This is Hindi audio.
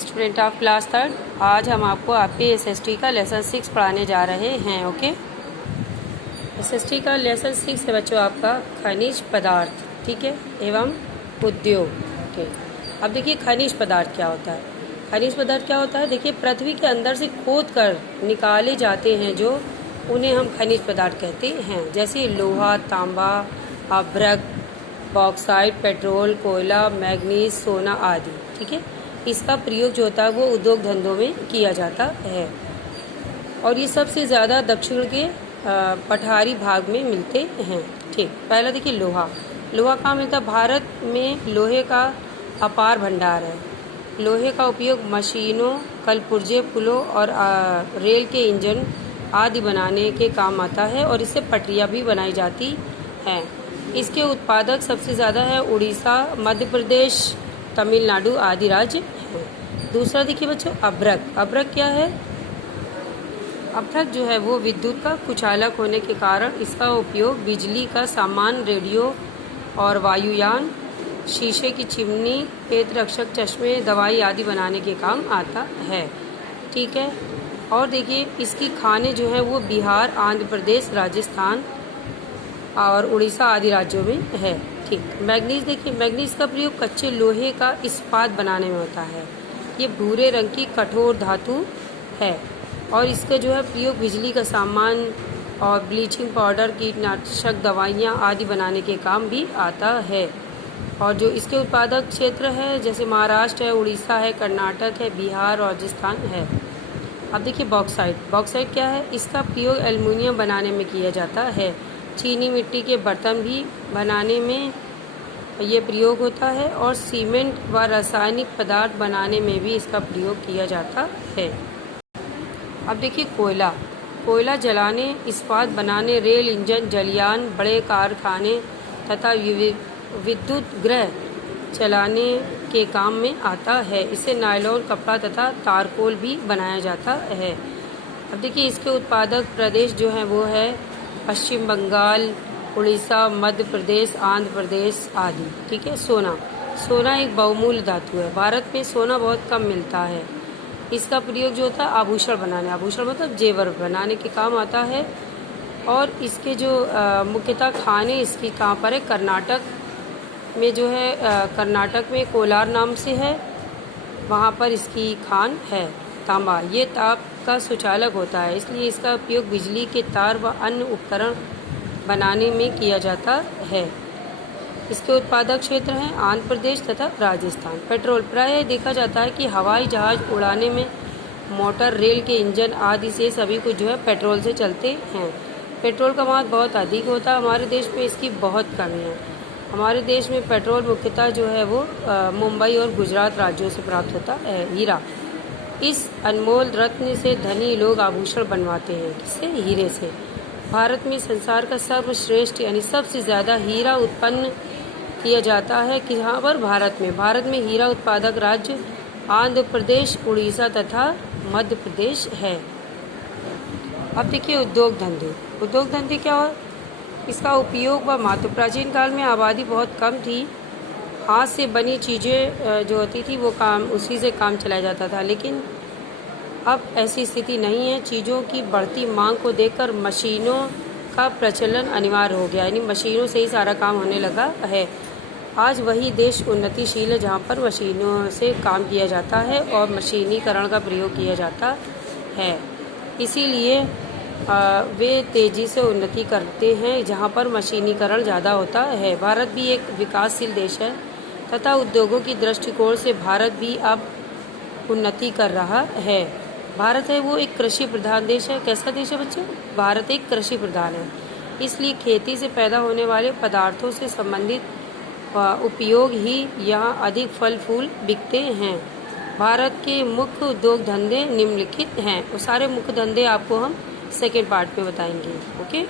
स्टूडेंट ऑफ क्लास थर्ड, आज हम आपको आपके एसएसटी का लेसन 6 पढ़ाने जा रहे हैं। ओके, एसएसटी का लेसन 6 है बच्चों आपका खनिज पदार्थ, ठीक है, एवं उद्योग। ठीक, अब देखिए खनिज पदार्थ क्या होता है। खनिज पदार्थ क्या होता है, देखिए पृथ्वी के अंदर से खोद कर निकाले जाते हैं जो, उन्हें हम खनिज पदार्थ कहते हैं। जैसे लोहा, तांबा, अभ्रक, बॉक्साइट, पेट्रोल, कोयला, मैग्नीज, सोना आदि। ठीक है, इसका प्रयोग जो होता है वो उद्योग धंधों में किया जाता है और ये सबसे ज़्यादा दक्षिण के पठारी भाग में मिलते हैं। ठीक, पहला देखिए लोहा। लोहा कहाँ मिलता है? भारत में लोहे का अपार भंडार है। लोहे का उपयोग मशीनों, कलपुर्जे, पुलों और रेल के इंजन आदि बनाने के काम आता है और इससे पटरियाँ भी बनाई जाती हैं। इसके उत्पादक सबसे ज़्यादा है उड़ीसा, मध्य प्रदेश, तमिलनाडु आदि राज्य हैं। दूसरा देखिए बच्चों अभ्रक। अभ्रक क्या है? अभ्रक जो है वो विद्युत का कुचालक होने के कारण इसका उपयोग बिजली का सामान, रेडियो और वायुयान, शीशे की चिमनी, पेतरक्षक चश्मे, दवाई आदि बनाने के काम आता है। ठीक है, और देखिए इसकी खानें जो है वो बिहार, आंध्र प्रदेश, राजस्थान और उड़ीसा आदि राज्यों में है। ठीक, मैग्नीज देखिए, मैग्नीज का प्रयोग कच्चे लोहे का इस्पात बनाने में होता है। ये भूरे रंग की कठोर धातु है और इसका जो है प्रयोग बिजली का सामान और ब्लीचिंग पाउडर, कीटनाशक दवाइयाँ आदि बनाने के काम भी आता है। और जो इसके उत्पादक क्षेत्र है जैसे महाराष्ट्र है, उड़ीसा है, कर्नाटक है, बिहार, राजस्थान है। अब देखिए बॉक्साइट। बॉक्साइट क्या है? इसका प्रयोग एल्युमिनियम बनाने में किया जाता है। चीनी मिट्टी के बर्तन भी बनाने में ये प्रयोग होता है और सीमेंट व रासायनिक पदार्थ बनाने में भी इसका प्रयोग किया जाता है। अब देखिए कोयला। कोयला जलाने, इस्पात बनाने, रेल इंजन, जलयान, बड़े कारखाने तथा विद्युत गृह चलाने के काम में आता है। इससे नायलॉन कपड़ा तथा तारकोल भी बनाया जाता है। अब देखिए इसके उत्पादक प्रदेश जो हैं वो है पश्चिम बंगाल, उड़ीसा, मध्य प्रदेश, आंध्र प्रदेश आदि। ठीक है, सोना। सोना एक बहुमूल्य धातु है। भारत में सोना बहुत कम मिलता है। इसका प्रयोग जो होता है आभूषण बनाने, आभूषण मतलब जेवर बनाने के काम आता है। और इसके जो मुख्यतः खाने इसकी कहाँ पर है? कर्नाटक में जो है, कर्नाटक में कोलार नाम से है, वहाँ पर इसकी खान है। तांबा, ये ताप का सुचालक होता है, इसलिए इसका उपयोग बिजली के तार व अन्य उपकरण बनाने में किया जाता है। इसके उत्पादक क्षेत्र हैं आंध्र प्रदेश तथा राजस्थान। पेट्रोल। प्रायः देखा जाता है कि हवाई जहाज उड़ाने में मोटर, रेल के इंजन आदि से सभी कुछ जो है पेट्रोल से चलते हैं। पेट्रोल का महत्व बहुत अधिक होता है। हमारे देश में इसकी बहुत कमी है। हमारे देश में पेट्रोल मुख्यतः जो है वो मुंबई और गुजरात राज्यों से प्राप्त होता है। हीरा। इस अनमोल रत्न से धनी लोग आभूषण बनवाते हैं। किससे? हीरे से। भारत में संसार का सर्वश्रेष्ठ यानी सबसे ज़्यादा हीरा उत्पन्न किया जाता है कि यहाँ पर भारत में हीरा उत्पादक राज्य आंध्र प्रदेश, उड़ीसा तथा मध्य प्रदेश है। अब देखिए उद्योग धंधे। उद्योग धंधे क्या हो? इसका उपयोग व महत्व। प्राचीन काल में आबादी बहुत कम थी। हाथ से बनी चीज़ें जो होती थी वो काम, उसी से काम चलाया जाता था। लेकिन अब ऐसी स्थिति नहीं है। चीज़ों की बढ़ती मांग को देखकर मशीनों का प्रचलन अनिवार्य हो गया, यानी मशीनों से ही सारा काम होने लगा है। आज वही देश उन्नतिशील है जहाँ पर मशीनों से काम किया जाता है और मशीनीकरण का प्रयोग किया जाता है। इसीलिए वे तेज़ी से उन्नति करते हैं जहाँ पर मशीनीकरण ज़्यादा होता है। भारत भी एक विकासशील देश है तथा उद्योगों की दृष्टिकोण से भारत भी अब उन्नति कर रहा है। भारत है वो एक कृषि प्रधान देश है। कैसा देश है बच्चों? भारत एक कृषि प्रधान है, इसलिए खेती से पैदा होने वाले पदार्थों से संबंधित उपयोग ही यहाँ अधिक फल फूल बिकते हैं। भारत के मुख्य उद्योग धंधे निम्नलिखित हैं। वो सारे मुख्य धंधे आपको हम सेकेंड पार्ट में बताएंगे। ओके।